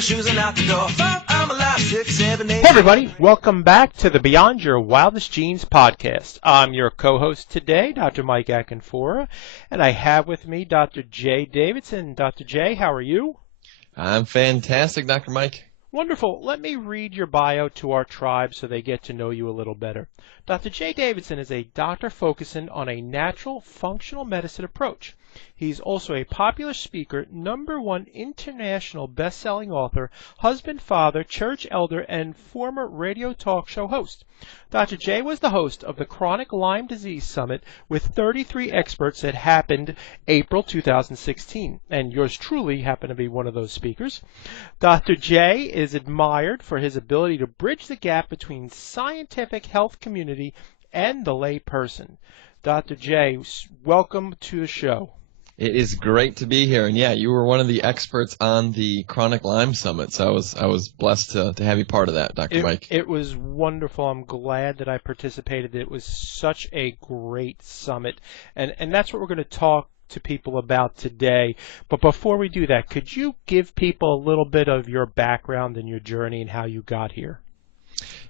my shoes and out the door. 5, I'm alive. 6, 7, 8. Hey everybody, welcome back to the Beyond Your Wildest Genes podcast. I'm your co-host today, Dr. Mike Akinfora, and I have with me Dr. J. Davidson. Dr. J, how are you? I'm fantastic, Dr. Mike. Wonderful. Let me read your bio to our tribe so they get to know you a little better. Dr. J. Davidson is a doctor focusing on a natural functional medicine approach. He's also a popular speaker, #1 international best-selling author, husband, father, church elder, and former radio talk show host. Dr. J was the host of the Chronic Lyme Disease Summit with 33 experts that happened April 2016, and yours truly happened to be one of those speakers. Dr. J is admired for his ability to bridge the gap between scientific health community and the lay person. Dr. J, welcome to the show. It is great to be here, and yeah, you were one of the experts on the Chronic Lyme Summit, so I was blessed to have you part of that, Dr. Mike. It was wonderful. I'm glad that I participated. It was such a great summit, and that's what we're going to talk to people about today. But before we do that, could you give people a little bit of your background and your journey and how you got here?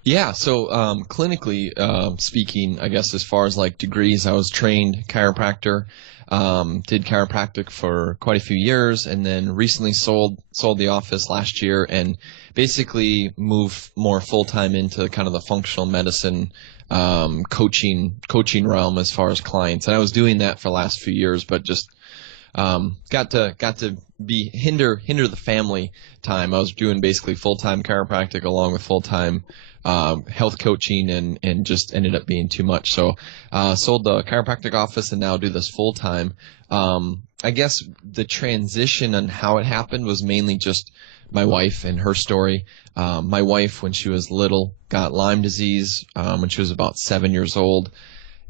Yeah, so clinically speaking, I guess as far as like degrees, I was trained chiropractor, did chiropractic for quite a few years, and then recently sold the office last year and basically moved more full-time into kind of the functional medicine coaching realm as far as clients. And I was doing that for the last few years, but just got to be hinder the family time. I was doing basically full-time chiropractic along with full-time health coaching, and just ended up being too much. So sold the chiropractic office and now do this full-time. I guess the transition and how it happened was mainly just my wife and her story. My wife, when she was little, got Lyme disease when she was about 7 years old.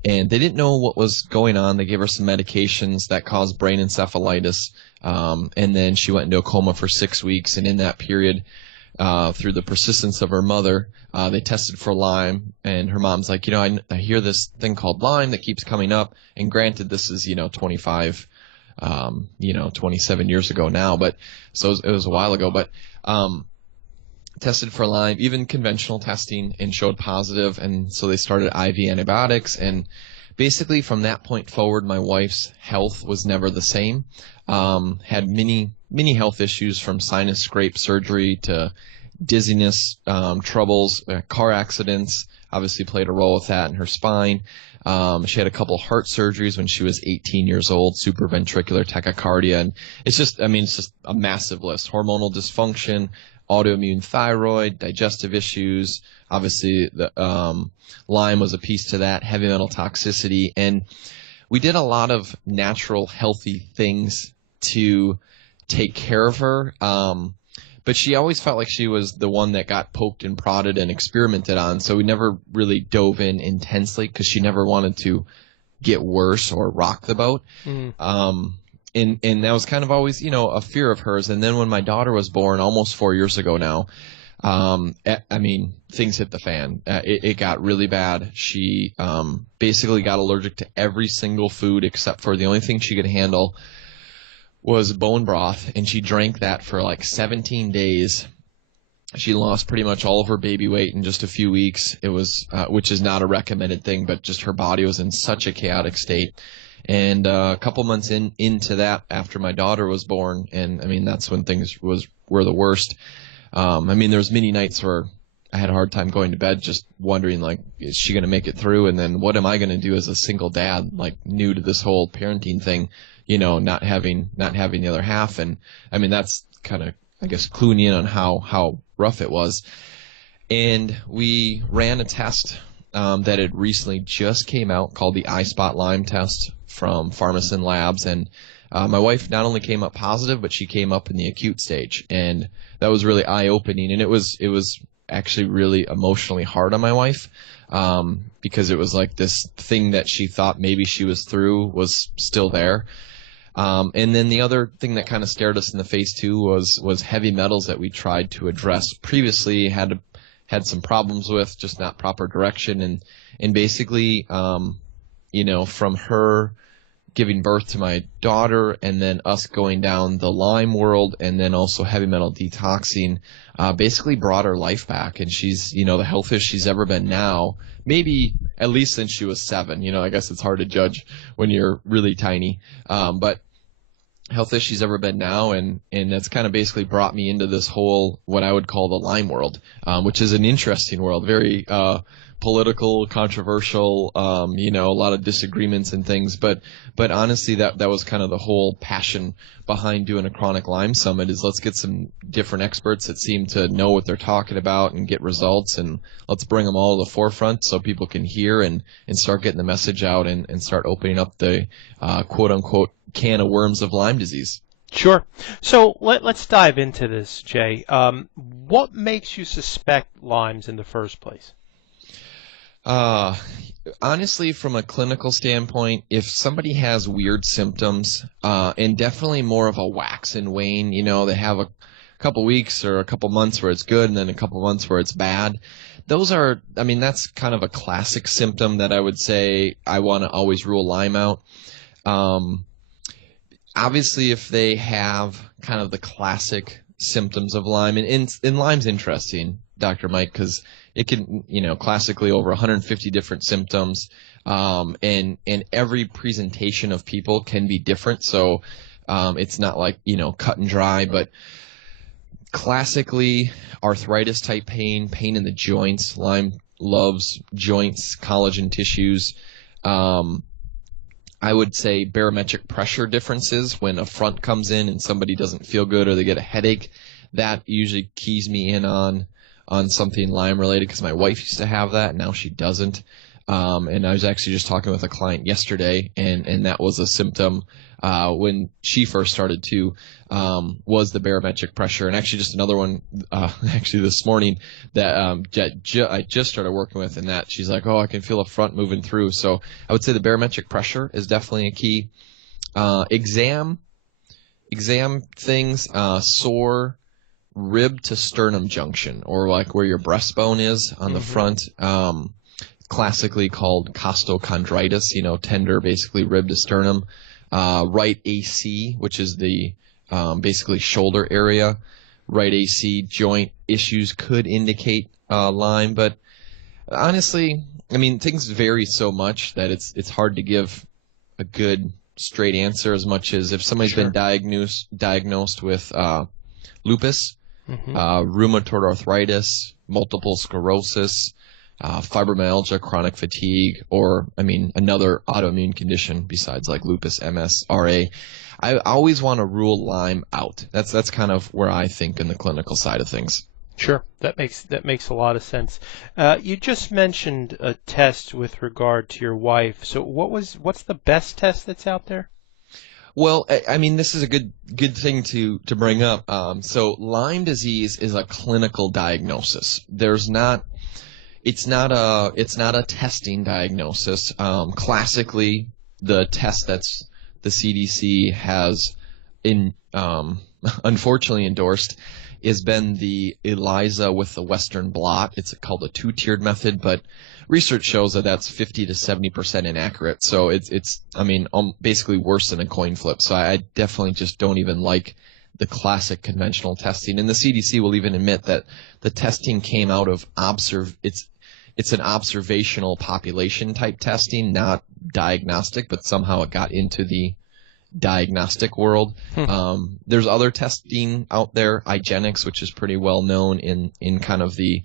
And they didn't know what was going on. They gave her some medications that caused brain encephalitis. And then she went into a coma for 6 weeks. And in that period, through the persistence of her mother, they tested for Lyme. And her mom's like, I hear this thing called Lyme that keeps coming up. And granted, this is, 27 years ago now. But so it was a while ago. But tested for Lyme, even conventional testing, and showed positive, and so they started IV antibiotics, and basically from that point forward, my wife's health was never the same. Had many health issues, from sinus scrape surgery to dizziness, troubles, car accidents obviously played a role with that in her spine. She had a couple heart surgeries when she was 18 years old, supraventricular tachycardia, and it's just a massive list. Hormonal dysfunction, autoimmune thyroid, digestive issues. Obviously, the Lyme was a piece to that, heavy metal toxicity. And we did a lot of natural, healthy things to take care of her. But she always felt like she was the one that got poked and prodded and experimented on. So we never really dove in intensely because she never wanted to get worse or rock the boat. Mm. And that was kind of always, a fear of hers. And then when my daughter was born, almost 4 years ago now, things hit the fan. It got really bad. She basically got allergic to every single food except for the only thing she could handle was bone broth, and she drank that for like 17 days. She lost pretty much all of her baby weight in just a few weeks. It was, which is not a recommended thing, but just her body was in such a chaotic state. And a couple months into that, after my daughter was born, and that's when things were the worst. There was many nights where I had a hard time going to bed, just wondering, like, is she going to make it through? And then what am I going to do as a single dad, like new to this whole parenting thing, not having the other half. And that's kind of, I guess, cluing in on how rough it was. And we ran a test that had recently just came out called the iSpot Lyme test from Pharmacin Labs, and my wife not only came up positive, but she came up in the acute stage, and that was really eye-opening. And it was actually really emotionally hard on my wife, because it was like this thing that she thought maybe she was through was still there. And then the other thing that kind of stared us in the face too was heavy metals that we tried to address previously, had some problems with, just not proper direction, and basically from her giving birth to my daughter, and then us going down the Lyme world, and then also heavy metal detoxing, basically brought her life back. And she's, the healthiest she's ever been now, maybe at least since she was 7. I guess it's hard to judge when you're really tiny. But healthiest she's ever been now, and that's kind of basically brought me into this whole, what I would call the Lyme world, which is an interesting world, very political, controversial, a lot of disagreements and things, but honestly, that was kind of the whole passion behind doing a chronic Lyme summit, is let's get some different experts that seem to know what they're talking about and get results, and let's bring them all to the forefront so people can hear and start getting the message out and start opening up the quote unquote can of worms of Lyme disease. Sure. So let's dive into this, Jay. What makes you suspect Lyme's in the first place? Honestly, from a clinical standpoint, if somebody has weird symptoms, and definitely more of a wax and wane, they have a couple weeks or a couple months where it's good and then a couple months where it's bad. That's kind of a classic symptom that I would say I want to always rule Lyme out. Obviously, if they have kind of the classic symptoms of Lyme, and Lyme's interesting, Dr. Mike, because it can, classically over 150 different symptoms, and every presentation of people can be different. So it's not like, cut and dry, but classically arthritis type pain in the joints. Lyme loves joints, collagen tissues. I would say barometric pressure differences when a front comes in and somebody doesn't feel good or they get a headache. That usually keys me in on something Lyme related, because my wife used to have that and now she doesn't. And I was actually just talking with a client yesterday, and that was a symptom when she first started to, was the barometric pressure. And actually just another one, actually this morning that I just started working with, and that she's like, oh, I can feel a front moving through. So I would say the barometric pressure is definitely a key. Exam things, sore rib to sternum junction, or like where your breastbone is on the front, classically called costochondritis, tender, basically rib to sternum. Right AC, which is the basically shoulder area. Right AC joint issues could indicate Lyme, but honestly, things vary so much that it's hard to give a good straight answer, as much as if somebody's been diagnosed with lupus, rheumatoid arthritis, multiple sclerosis, fibromyalgia, chronic fatigue, or, another autoimmune condition besides like lupus, MS, RA. I always want to rule Lyme out. That's kind of where I think in the clinical side of things. Sure, that makes a lot of sense. You just mentioned a test with regard to your wife. So what's the best test that's out there? Well, this is a good thing to bring up. So Lyme disease is a clinical diagnosis. It's not a testing diagnosis. Classically, the test that's the CDC has unfortunately endorsed has been the ELISA with the Western blot. It's called a 2-tiered method, but research shows that that's 50 to 70% inaccurate. So it's basically worse than a coin flip. So I definitely just don't even like the classic conventional testing. And the CDC will even admit that the testing came out of it's an observational population type testing, not diagnostic, but somehow it got into the diagnostic world. There's other testing out there, IGeneX, which is pretty well known in kind of the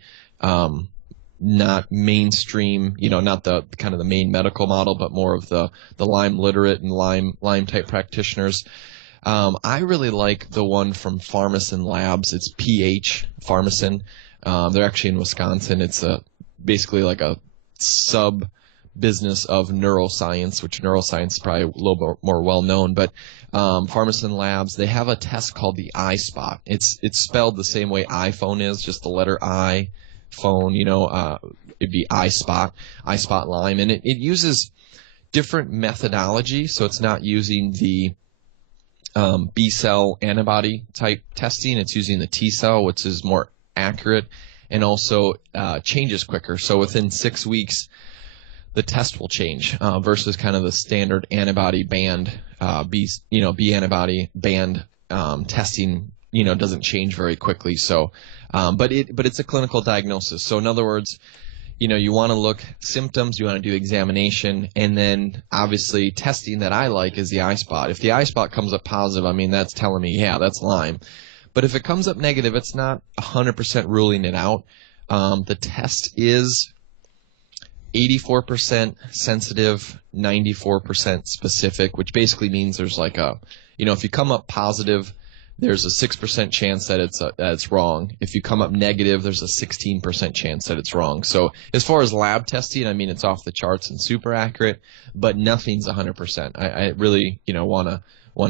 not mainstream, not the kind of the main medical model, but more of the Lyme literate and Lyme type practitioners. I really like the one from Pharmacin Labs. It's PH Pharmacin. They're actually in Wisconsin. It's basically like a sub business of neuroscience, which neuroscience is probably a little more well known, but Pharmacin Labs, they have a test called the iSpot. It's spelled the same way iPhone is, just the letter I, phone, it'd be iSpot Lyme, and it uses different methodology, so it's not using the B-cell antibody type testing, it's using the T-cell, which is more accurate, and also changes quicker. So within 6 weeks, the test will change versus kind of the standard antibody band, B antibody band testing, doesn't change very quickly. So, but it's a clinical diagnosis. So in other words, you want to look symptoms, you want to do examination, and then obviously testing that I like is the eye spot. If the eye spot comes up positive, I mean, that's telling me, yeah, that's Lyme. But if it comes up negative, it's not 100% ruling it out. The test is 84% sensitive, 94% specific, which basically means there's like if you come up positive, there's a 6% chance that it's wrong. If you come up negative, there's a 16% chance that it's wrong. So as far as lab testing, I mean, it's off the charts and super accurate, but nothing's 100%. I really, want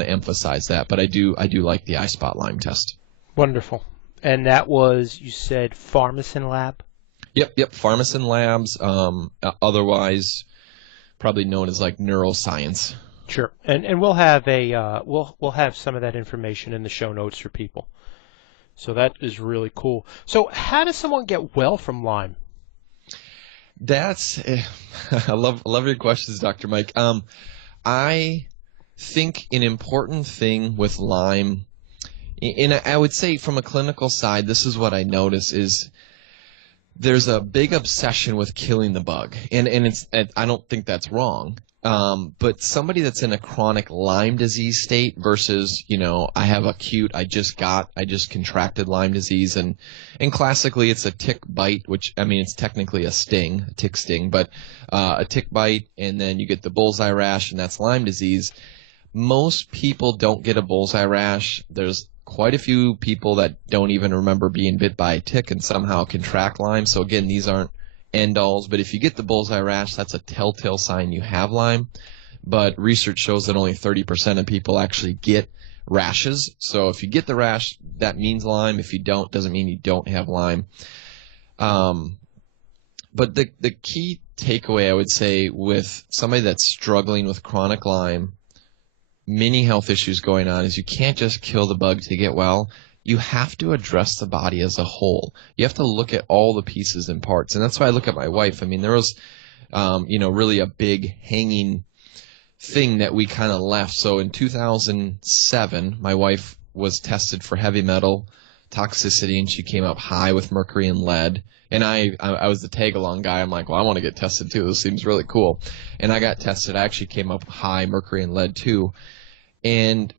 to emphasize that, but I do like the eye spot Lyme test. Wonderful. And that was, you said, Pharmacin Lab? Yep. Pharmacin Labs, otherwise probably known as like neuroscience. Sure. And we'll have we'll have some of that information in the show notes for people. So that is really cool. So how does someone get well from Lyme? I love your questions, Dr. Mike. I think an important thing with Lyme, and I would say from a clinical side, this is what I notice is there's a big obsession with killing the bug, and I don't think that's wrong. But somebody that's in a chronic Lyme disease state versus, I have acute, I just contracted Lyme disease, and classically it's a tick bite, which, I mean, it's technically a tick sting, but a tick bite, and then you get the bullseye rash, and that's Lyme disease. Most people don't get a bullseye rash. There's quite a few people that don't even remember being bit by a tick and somehow contract Lyme. So again, these aren't end-alls, but if you get the bullseye rash, that's a telltale sign you have Lyme. But research shows that only 30% of people actually get rashes. So if you get the rash, that means Lyme. If you don't, doesn't mean you don't have Lyme. But the key takeaway, I would say, with somebody that's struggling with chronic Lyme, many health issues going on, is you can't just kill the bug to get well. You have to address the body as a whole. You have to look at all the pieces and parts. And that's why I look at my wife. I mean, there was, really a big hanging thing that we kind of left. So in 2007, my wife was tested for heavy metal toxicity, and she came up high with mercury and lead. And I was the tag-along guy. I'm like, well, I want to get tested too. This seems really cool. And I got tested. I actually came up high mercury and lead too. And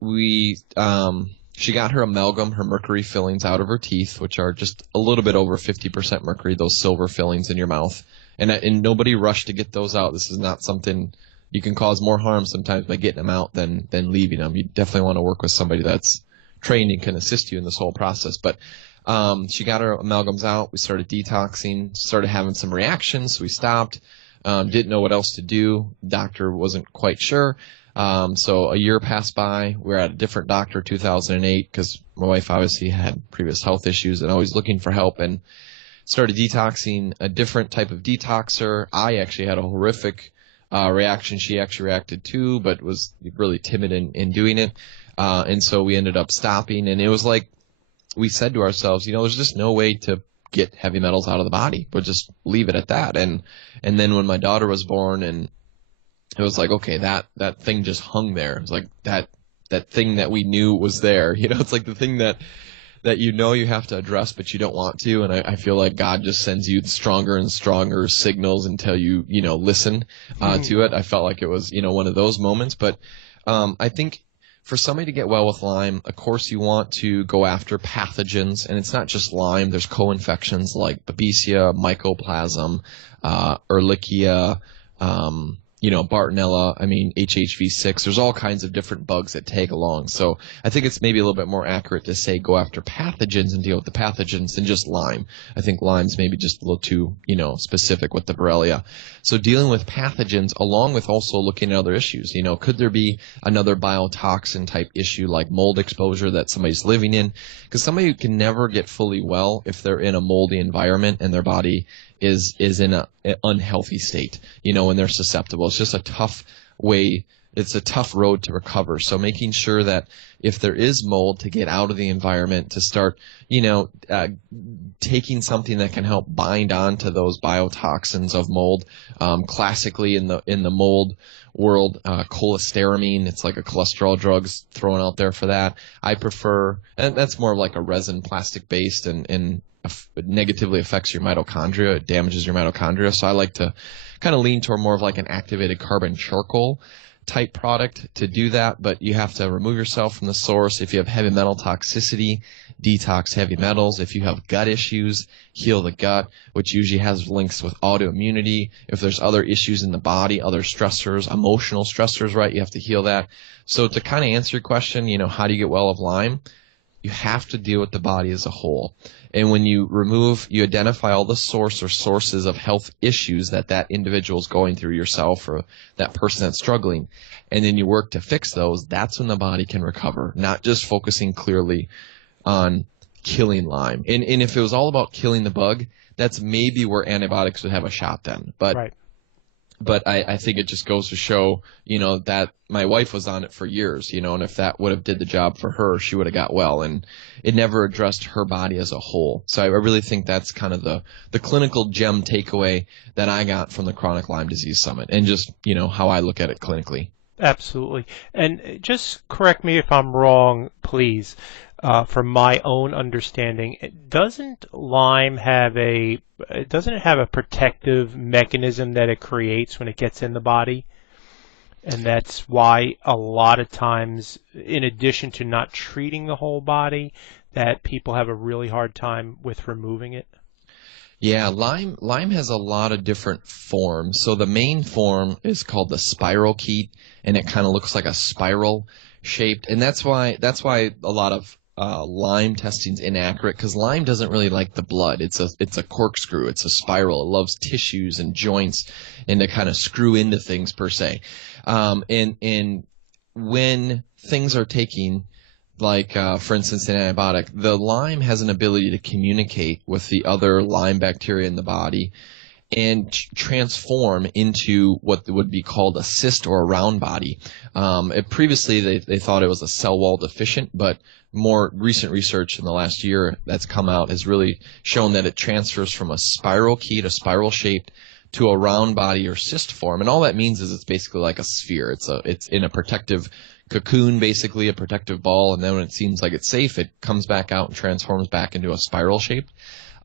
she got her amalgam, her mercury fillings out of her teeth, which are just a little bit over 50% mercury, those silver fillings in your mouth. And nobody rushed to get those out. This is not something you can cause more harm sometimes by getting them out than leaving them. You definitely want to work with somebody that's trained and can assist you in this whole process. But she got her amalgams out. We started detoxing, started having some reactions. So we stopped. Didn't know what else to do. Doctor wasn't quite sure. So a year passed by. We were at a different doctor, 2008, because my wife obviously had previous health issues and always looking for help, and started detoxing a different type of detoxer. I actually had a horrific reaction. She actually reacted too, but was really timid in doing it. And so we ended up stopping, and it was like we said to ourselves, there's just no way to get heavy metals out of the body. We'll just leave it at that. And then when my daughter was born, and it was like, okay, that thing just hung there. It was like that thing that we knew was there. It's like the thing that you have to address, but you don't want to. And I feel like God just sends you stronger and stronger signals until you listen to it. I felt like it was, one of those moments. But I think for somebody to get well with Lyme, of course, you want to go after pathogens. And it's not just Lyme. There's co-infections like Babesia, Mycoplasma, Ehrlichia, Bartonella, HHV6. There's all kinds of different bugs that tag along. So I think it's maybe a little bit more accurate to say go after pathogens and deal with the pathogens than just Lyme. I think Lyme's maybe just a little too, specific with the Borrelia. So dealing with pathogens along with also looking at other issues. Could there be another biotoxin type issue like mold exposure that somebody's living in? Because somebody can never get fully well if they're in a moldy environment and their body is in an unhealthy state, when they're susceptible. It's just a tough way it's a tough road to recover. So making sure that if there is mold, to get out of the environment, to start, taking something that can help bind onto those biotoxins of mold. Classically in the mold world, cholestyramine, it's like a cholesterol drug's thrown out there for that. I prefer, and that's more like a resin plastic based, and it negatively affects your mitochondria. It damages your mitochondria. So I like to kind of lean toward more of like an activated carbon charcoal type product to do that, but you have to remove yourself from the source. If you have heavy metal toxicity, detox heavy metals. If you have gut issues, heal the gut, which usually has links with autoimmunity. If there's other issues in the body, other stressors, emotional stressors, right, you have to heal that. So to kind of answer your question, how do you get well of Lyme? You have to deal with the body as a whole. And when you identify all the source or sources of health issues that individual is going through, yourself or that person that's struggling, and then you work to fix those, that's when the body can recover, not just focusing clearly on killing Lyme. And if it was all about killing the bug, that's maybe where antibiotics would have a shot then. But right. But I think it just goes to show, that my wife was on it for years, and if that would have did the job for her, she would have got well. And it never addressed her body as a whole. So I really think that's kind of the clinical gem takeaway that I got from the Chronic Lyme Disease Summit, and just, how I look at it clinically. Absolutely. And just correct me if I'm wrong, please. From my own understanding, doesn't Lyme have a protective mechanism that it creates when it gets in the body? And that's why a lot of times, in addition to not treating the whole body, that people have a really hard time with removing it? Yeah, Lyme has a lot of different forms. So the main form is called the spirochete, and it kind of looks like a spiral shaped. And that's why a lot of Lyme testing's inaccurate, because Lyme doesn't really like the blood. It's a corkscrew. It's a spiral. It loves tissues and joints and to kind of screw into things per se. And when things are taking, like for instance, an antibiotic, the Lyme has an ability to communicate with the other Lyme bacteria in the body and transform into what would be called a cyst or a round body. Previously, they thought it was a cell wall deficient, but more recent research in the last year that's come out has really shown that it transfers from a spirochete, a spiral shaped, to a round body or cyst form. And all that means is it's basically like a sphere. It's in a protective cocoon, basically a protective ball, and then when it seems like it's safe, it comes back out and transforms back into a spiral shape.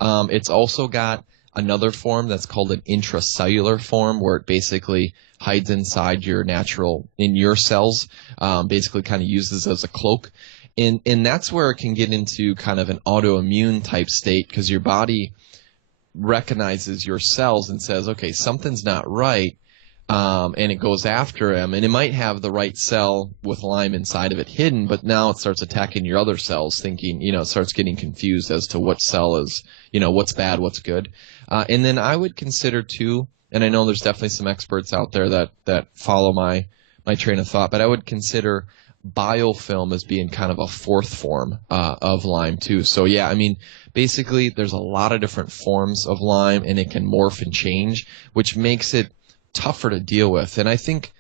It's also got another form that's called an intracellular form, where it basically hides inside in your cells, basically kind of uses as a cloak. And that's where it can get into kind of an autoimmune type state, because your body recognizes your cells and says, okay, something's not right, and it goes after them. And it might have the right cell with Lyme inside of it hidden, but now it starts attacking your other cells, thinking, it starts getting confused as to what cell is, what's bad, what's good. And then I would consider too, and I know there's definitely some experts out there that follow my train of thought, but I would consider biofilm as being kind of a fourth form of Lyme too. So yeah, I mean, basically there's a lot of different forms of Lyme, and it can morph and change, which makes it tougher to deal with. And I think,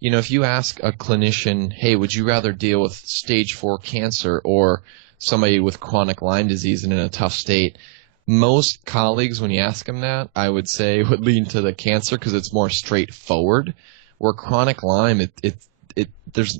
if you ask a clinician, hey, would you rather deal with stage 4 cancer or somebody with chronic Lyme disease and in a tough state, most colleagues, when you ask them that, I would say would lean to the cancer, because it's more straightforward. Where chronic Lyme, there's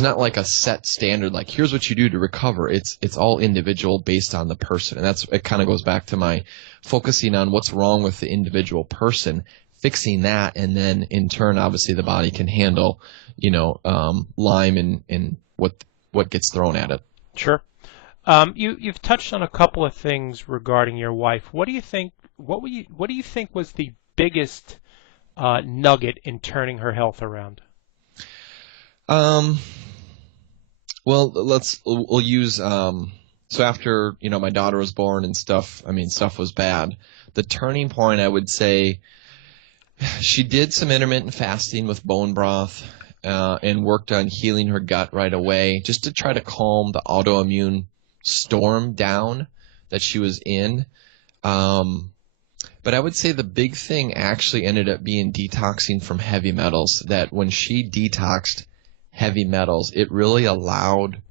not like a set standard, like here's what you do to recover. It's all individual based on the person. And it kind of goes back to my focusing on what's wrong with the individual person, fixing that, and then in turn, obviously the body can handle, Lyme and what gets thrown at it. Sure. You've touched on a couple of things regarding your wife. What do you think was the biggest nugget in turning her health around? Well, we'll use, so after, my daughter was born and stuff was bad. The turning point, I would say, she did some intermittent fasting with bone broth, and worked on healing her gut right away, just to try to calm the autoimmune storm down that she was in. But I would say the big thing actually ended up being detoxing from heavy metals, that when she detoxed heavy metals, it really allowed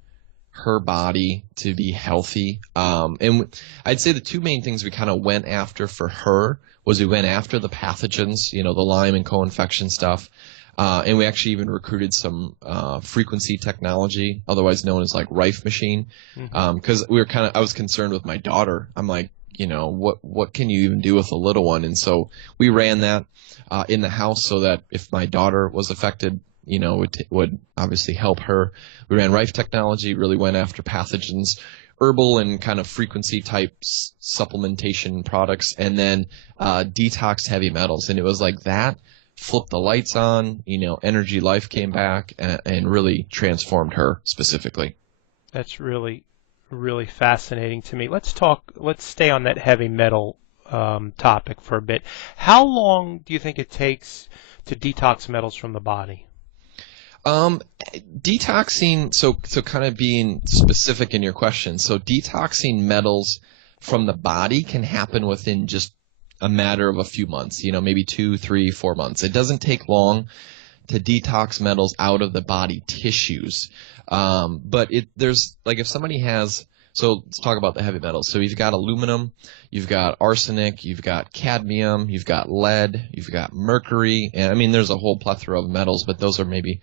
her body to be healthy. And I'd say the two main things we kind of went after for her was we went after the pathogens, the Lyme and co-infection stuff. And we actually even recruited some frequency technology, otherwise known as like Rife machine, because I was concerned with my daughter. I'm like, what can you even do with a little one? And so we ran that in the house so that if my daughter was affected, would obviously help her. We ran Rife technology, really went after pathogens, herbal and kind of frequency type supplementation products, and then detoxed heavy metals. And it was like that flipped the lights on, energy, life came back, and really transformed her specifically. That's really, really fascinating to me. Let's stay on that heavy metal topic for a bit. How long do you think it takes to detox metals from the body? Detoxing, so kind of being specific in your question, so detoxing metals from the body can happen within just a matter of a few months, maybe 2, 3, 4 months. It doesn't take long to detox metals out of the body tissues. But there's like if somebody has, so let's talk about the heavy metals. So you've got aluminum, you've got arsenic, you've got cadmium, you've got lead, you've got mercury, and I mean there's a whole plethora of metals, but those are maybe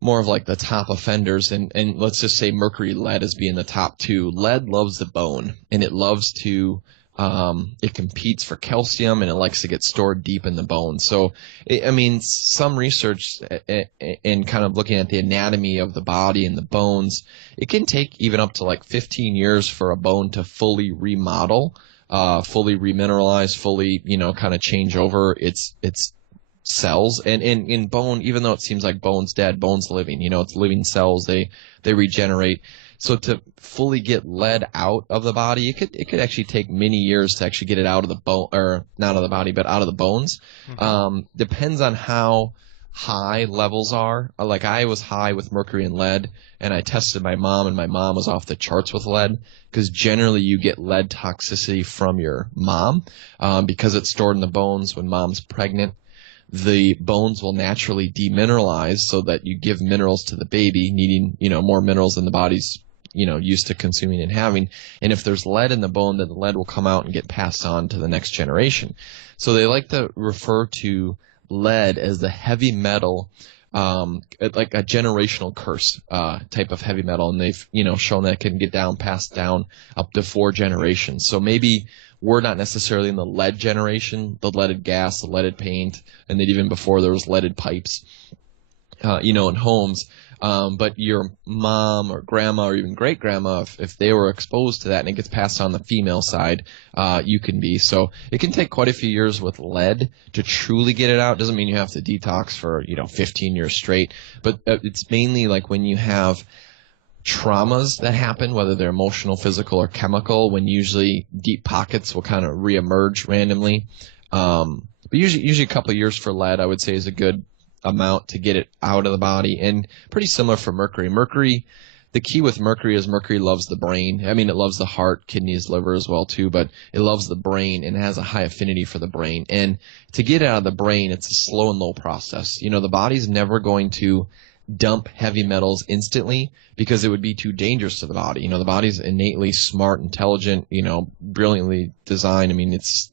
more of like the top offenders, and let's just say mercury, lead as being the top two. Lead loves the bone, and it loves to it competes for calcium, and it likes to get stored deep in the bone. So, some research in kind of looking at the anatomy of the body and the bones, it can take even up to like 15 years for a bone to fully remodel, fully remineralize, fully, kind of change over its cells. And in bone, even though it seems like bone's dead, bone's living, it's living cells, they regenerate. So to fully get lead out of the body, it could actually take many years to actually get it out of the bone, or not out of the body, but out of the bones. Depends on how high levels are. Like I was high with mercury and lead, and I tested my mom, and my mom was off the charts with lead, because generally you get lead toxicity from your mom, because it's stored in the bones when mom's pregnant. The bones will naturally demineralize so that you give minerals to the baby, needing, more minerals than the body's, used to consuming and having. And if there's lead in the bone, then the lead will come out and get passed on to the next generation. So they like to refer to lead as the heavy metal, like a generational curse type of heavy metal. And they've, shown that it can get passed down up to 4 generations. So maybe we're not necessarily in the lead generation, the leaded gas, the leaded paint, and then even before there was leaded pipes, in homes. But your mom or grandma or even great grandma, if they were exposed to that and it gets passed on the female side, you can be. So it can take quite a few years with lead to truly get it out. Doesn't mean you have to detox for 15 years straight, but it's mainly like when you have traumas that happen, whether they're emotional, physical, or chemical, when usually deep pockets will kind of reemerge randomly. But usually a couple of years for lead, I would say, is a good amount to get it out of the body, and pretty similar for mercury. Mercury, the key with mercury is mercury loves the brain. I mean, it loves the heart, kidneys, liver as well too, but it loves the brain and has a high affinity for the brain. And to get it out of the brain, it's a slow and low process. The body's never going to dump heavy metals instantly because it would be too dangerous to the body. The body's innately smart, intelligent, brilliantly designed. I mean, it's,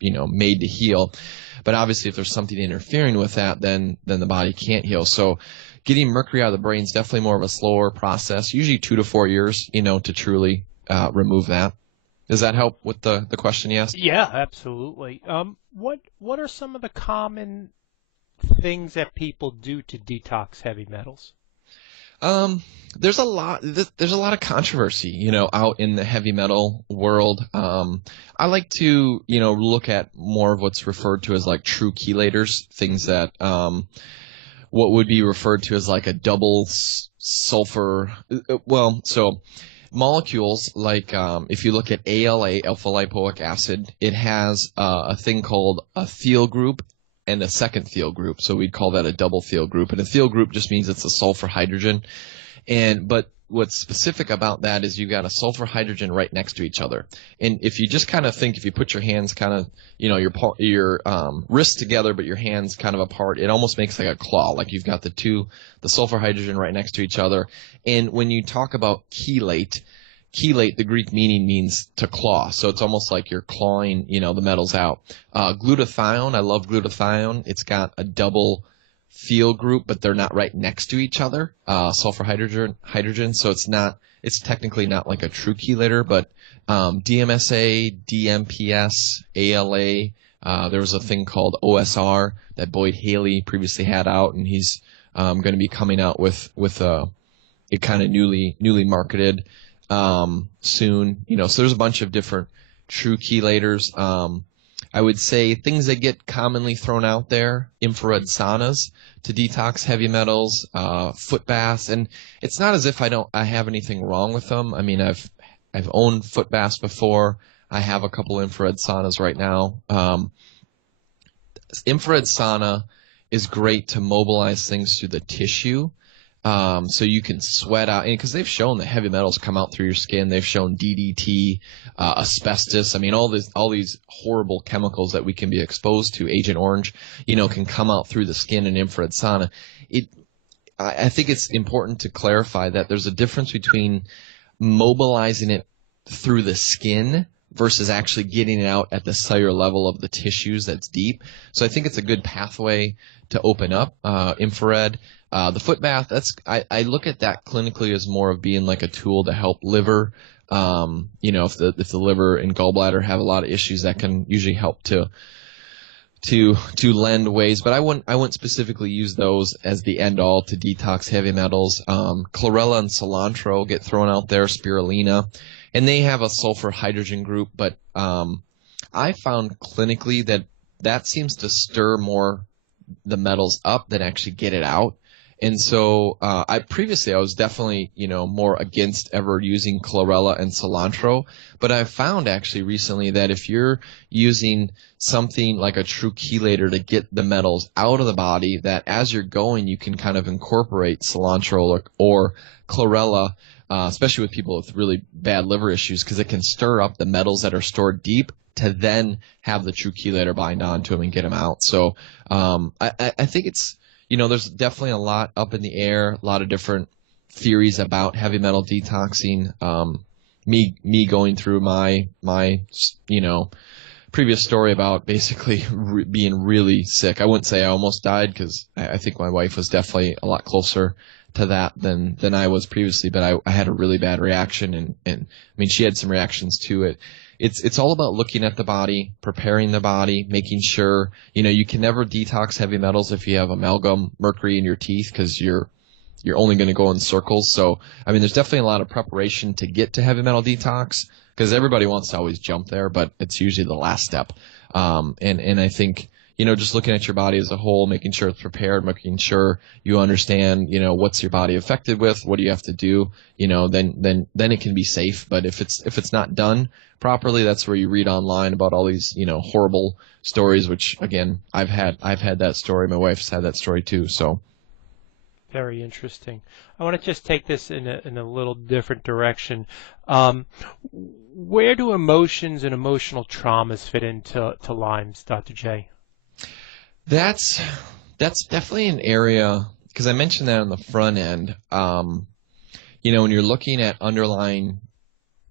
made to heal. But obviously if there's something interfering with that, then the body can't heal. So getting mercury out of the brain is definitely more of a slower process, usually 2 to 4 years, to truly remove that. Does that help with the question you asked? Yeah, absolutely. What are some of the common things that people do to detox heavy metals? There's a lot of controversy, out in the heavy metal world. I like to, look at more of what's referred to as like true chelators, things that, what would be referred to as like a double sulfur. So molecules like, if you look at ALA, alpha lipoic acid, it has a thing called a thiol group and a second thiol group. So we'd call that a double thiol group. And a thiol group just means it's a sulfur hydrogen. But what's specific about that is you got a sulfur hydrogen right next to each other. And if you just kind of think, if you put your hands kind of, your wrists together, but your hands kind of apart, it almost makes like a claw. Like you've got the sulfur hydrogen right next to each other. And when you talk about chelate, the Greek meaning means to claw. So it's almost like you're clawing, the metals out. Glutathione, I love glutathione. It's got a double feel group, but they're not right next to each other. Sulfur hydrogen. So it's technically not like a true chelator, but DMSA, DMPS, ALA. There was a thing called OSR that Boyd Haley previously had out, and he's going to be coming out with it kind of newly marketed soon. So there's a bunch of different true chelators. I would say things that get commonly thrown out there: infrared saunas to detox heavy metals, foot baths, and it's not as if I have anything wrong with them. I mean, I've owned foot baths before. I have a couple infrared saunas right now. Infrared sauna is great to mobilize things through the tissue. So you can sweat out, because they've shown that heavy metals come out through your skin. They've shown DDT, asbestos. I mean, all these horrible chemicals that we can be exposed to, Agent Orange, can come out through the skin in infrared sauna. I think it's important to clarify that there's a difference between mobilizing it through the skin versus actually getting it out at the cellular level of the tissues that's deep. So I think it's a good pathway to open up infrared. The foot bath, I look at that clinically as more of being like a tool to help liver. If the liver and gallbladder have a lot of issues, that can usually help to lend ways. But I wouldn't specifically use those as the end all to detox heavy metals. Chlorella and cilantro get thrown out there, spirulina, and they have a sulfur hydrogen group. But I found clinically that seems to stir more the metals up than actually get it out. And so I was definitely, more against ever using chlorella and cilantro. But I've found actually recently that if you're using something like a true chelator to get the metals out of the body, that as you're going, you can kind of incorporate cilantro or chlorella, especially with people with really bad liver issues, because it can stir up the metals that are stored deep to then have the true chelator bind onto them and get them out. So I think it's, there's definitely a lot up in the air, a lot of different theories about heavy metal detoxing. Me going through my previous story about basically being really sick. I wouldn't say I almost died, because I think my wife was definitely a lot closer to that than I was previously, but I had a really bad reaction, and I mean, she had some reactions to it. It's all about looking at the body, preparing the body, making sure, you can never detox heavy metals if you have amalgam mercury in your teeth, because you're only going to go in circles. So, I mean, there's definitely a lot of preparation to get to heavy metal detox, because everybody wants to always jump there, but it's usually the last step. And I think, just looking at your body as a whole, making sure it's prepared, making sure you understand, what's your body affected with, what do you have to do, then it can be safe. But if it's not done properly, that's where you read online about all these, horrible stories, which again, I've had that story. My wife's had that story too. So. Very interesting. I want to just take this in a little different direction. Where do emotions and emotional traumas fit into Lyme's, Dr. J? That's definitely an area, because I mentioned that on the front end. When you're looking at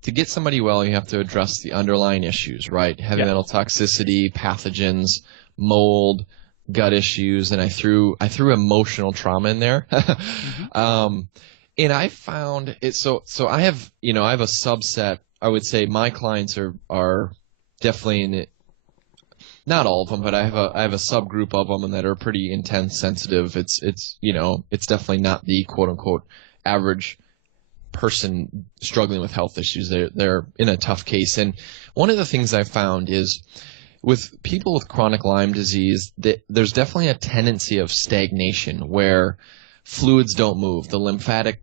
to get somebody well, you have to address the underlying issues, right? Heavy metal toxicity, pathogens, mold, gut issues, and I threw emotional trauma in there. Mm-hmm. And I found it so I have a subset. I would say my clients are definitely in it. Not all of them, but I have a subgroup of them, and that are pretty intense, sensitive. It's definitely not the quote unquote average person struggling with health issues. They're in a tough case. And one of the things I found is with people with chronic Lyme disease, there's definitely a tendency of stagnation where fluids don't move. The lymphatic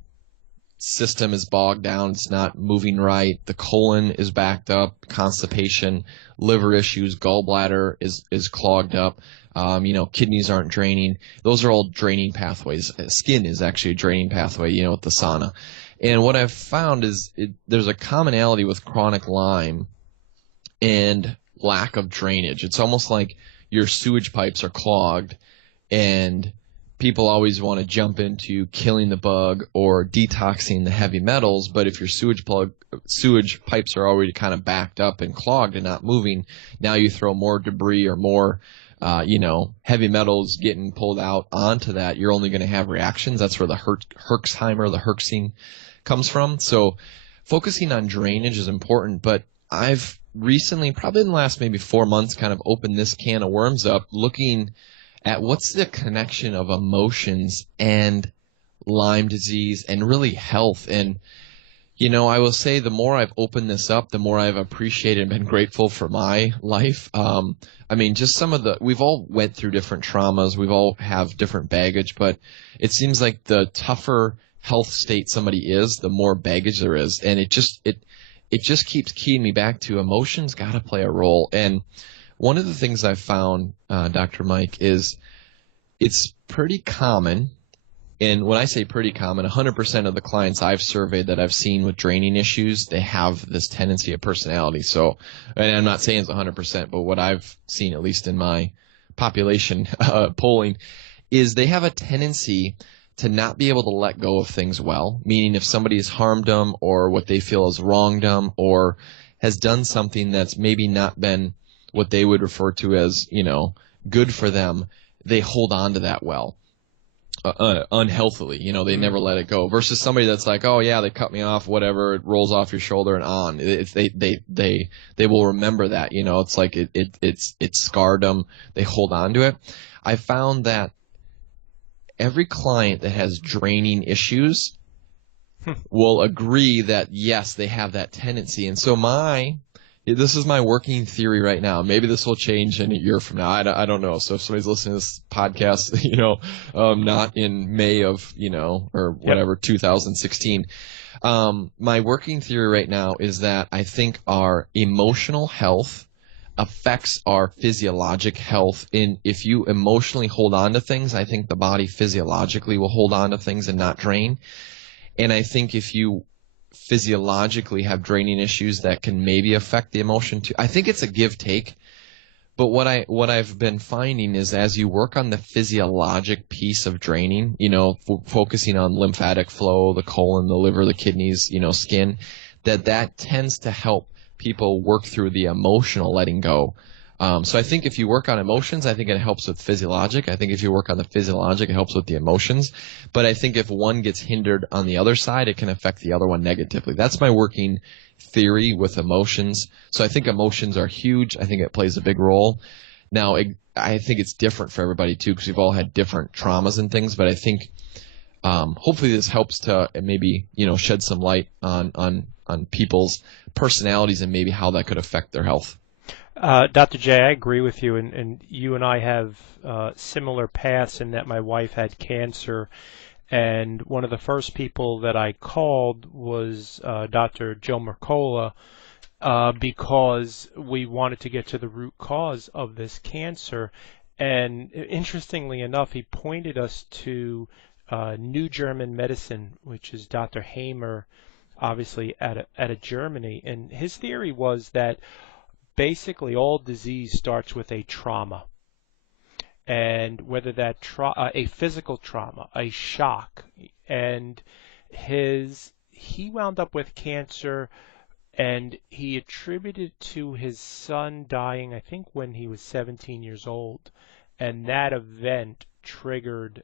system is bogged down. It's not moving right. The colon is backed up, constipation, liver issues, gallbladder is clogged up. Kidneys aren't draining. Those are all draining pathways. Skin is actually a draining pathway, with the sauna. And what I've found is there's a commonality with chronic Lyme and lack of drainage. It's almost like your sewage pipes are clogged, and people always want to jump into killing the bug or detoxing the heavy metals, but if your sewage pipes are already kind of backed up and clogged and not moving, now you throw more debris or more heavy metals getting pulled out onto that, you're only going to have reactions. That's where the Herxheimer, the Herxing comes from. So focusing on drainage is important, but I've recently, probably in the last maybe 4 months, kind of opened this can of worms up, looking at what's the connection of emotions and Lyme disease and really health. And I will say the more I've opened this up, the more I've appreciated and been grateful for my life. Just we've all went through different traumas. We've all have different baggage, but it seems like the tougher health state somebody is, the more baggage there is. And it just keeps keying me back to emotions got to play a role. And one of the things I've found, Dr. Mike, is it's pretty common. And when I say pretty common, 100% of the clients I've surveyed that I've seen with draining issues, they have this tendency of personality. So, and I'm not saying it's 100%, but what I've seen, at least in my population polling, is they have a tendency to not be able to let go of things well. Meaning if somebody has harmed them or what they feel has wronged them or has done something that's maybe not been what they would refer to as, good for them, they hold on to that well. Unhealthily, they never let it go. Versus somebody that's like, oh yeah, they cut me off, whatever, it rolls off your shoulder and on. They will remember that. It's like it scarred them. They hold on to it. I found that every client that has draining issues will agree that yes, they have that tendency. And so this is my working theory right now. Maybe this will change in a year from now. I don't know. So if somebody's listening to this podcast, not in May of, or whatever, 2016. My working theory right now is that I think our emotional health affects our physiologic health. And if you emotionally hold on to things, I think the body physiologically will hold on to things and not drain. And I think if you physiologically have draining issues, that can maybe affect the emotion too. I think it's a give-take. But what I've been finding is as you work on the physiologic piece of draining, focusing on lymphatic flow, the colon, the liver, the kidneys, skin, that tends to help people work through the emotional letting go. So I think if you work on emotions, I think it helps with physiologic. I think if you work on the physiologic, it helps with the emotions. But I think if one gets hindered on the other side, it can affect the other one negatively. That's my working theory with emotions. So I think emotions are huge. I think it plays a big role. Now, I think it's different for everybody too, because we've all had different traumas and things. But I think hopefully this helps to maybe shed some light on people's personalities and maybe how that could affect their health. Dr. J, I agree with you, and you and I have similar paths in that my wife had cancer, and one of the first people that I called was Dr. Joe Mercola because we wanted to get to the root cause of this cancer. And interestingly enough, he pointed us to New German medicine, which is Dr. Hamer, obviously out of Germany. And his theory was that basically all disease starts with a trauma, and whether that a physical trauma, a shock, and he wound up with cancer, and he attributed to his son dying, I think when he was 17 years old, and that event triggered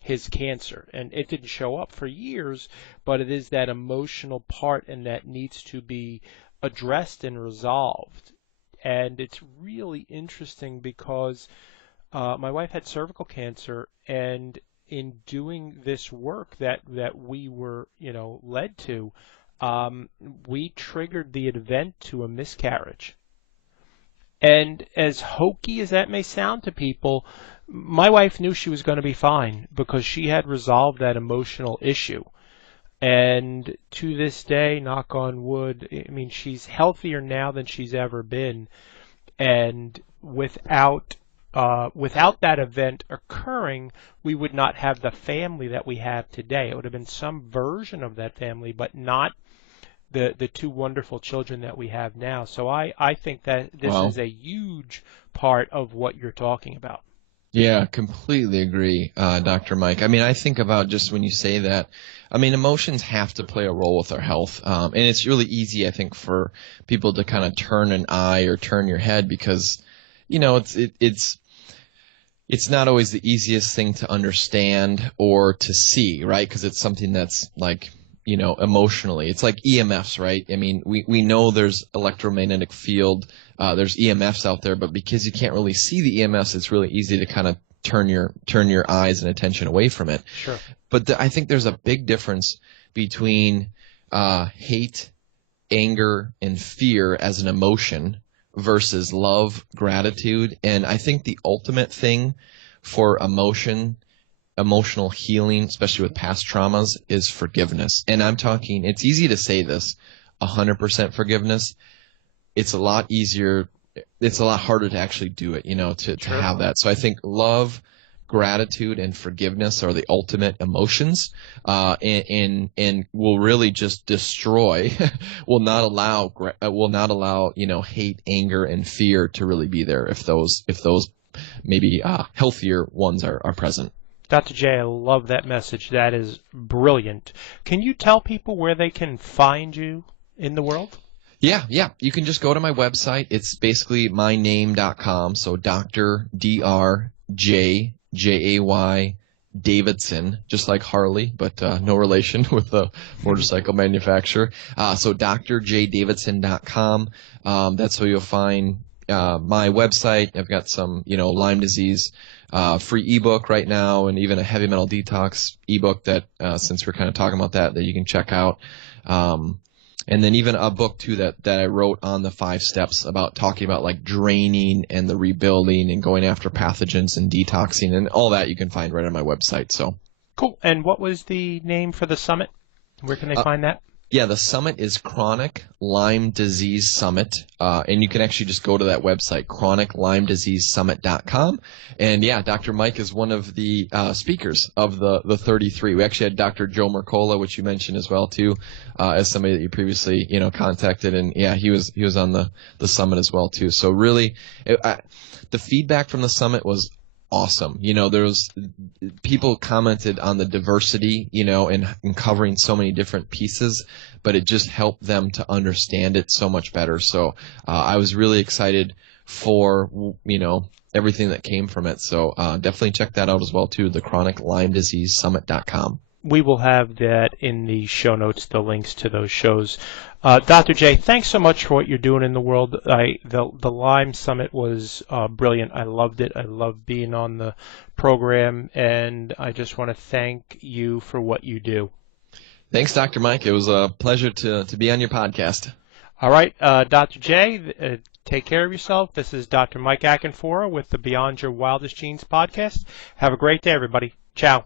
his cancer. And it didn't show up for years, but it is that emotional part, and that needs to be addressed and resolved. And it's really interesting because my wife had cervical cancer, and in doing this work that we were led to, we triggered the event to a miscarriage. And as hokey as that may sound to people, my wife knew she was going to be fine because she had resolved that emotional issue. And to this day, knock on wood, I mean, she's healthier now than she's ever been. And without without that event occurring, we would not have the family that we have today. It would have been some version of that family, but not the two wonderful children that we have now. So I think that this Wow. is a huge part of what you're talking about. Yeah, completely agree, Dr. Mike. I mean, I think about just when you say that, I mean, emotions have to play a role with our health. And it's really easy, I think, for people to kind of turn an eye or turn your head because, you know, it's not always the easiest thing to understand or to see, right? Because it's something that's like, you know, emotionally. It's like EMFs, right? I mean, we know there's electromagnetic field, there's EMFs out there, but because you can't really see the EMFs, it's really easy to kind of turn your eyes and attention away from it. Sure. But I think there's a big difference between hate, anger, and fear as an emotion versus love, gratitude. And I think the ultimate thing for emotional healing, especially with past traumas, is forgiveness. And I'm talking, it's easy to say this, 100% forgiveness. It's a lot easier, it's a lot harder to actually do it, you know, to have that. So I think love, gratitude, and forgiveness are the ultimate emotions, and will really just destroy, will not allow, you know, hate, anger, and fear to really be there if those maybe healthier ones are present. Dr. J, I love that message. That is brilliant. Can you tell people where they can find you in the world? Yeah. You can just go to my website. It's basically myname.com. So Dr. D-R-J-J-A-Y Davidson, just like Harley, but no relation with the motorcycle manufacturer. So drjdavidson.com. That's where you'll find my website. I've got some, you know, Lyme disease free ebook right now, and even a heavy metal detox ebook that, since we're kind of talking about that you can check out. And then even a book too that I wrote on the 5 steps about talking about like draining and the rebuilding and going after pathogens and detoxing and all that you can find right on my website. So cool. And what was the name for the summit? Where can they find that? Yeah, the summit is Chronic Lyme Disease Summit, and you can actually just go to that website, chroniclymediseasesummit.com. And yeah, Dr. Mike is one of the speakers of the 33. We actually had Dr. Joe Mercola, which you mentioned as well too, as somebody that you previously, you know, contacted, and yeah, he was on the summit as well too. So really, the feedback from the summit was awesome. You know, people commented on the diversity, you know, and covering so many different pieces, but it just helped them to understand it so much better. So I was really excited for, you know, everything that came from it. So definitely check that out as well too, the chroniclymediseasesummit.com. We will have that in the show notes, the links to those shows. Dr. J, thanks so much for what you're doing in the world. The Lyme Summit was brilliant. I loved it. I loved being on the program, and I just want to thank you for what you do. Thanks, Dr. Mike. It was a pleasure to be on your podcast. All right, Dr. J, take care of yourself. This is Dr. Mike Akinfora with the Beyond Your Wildest Genes podcast. Have a great day, everybody. Ciao.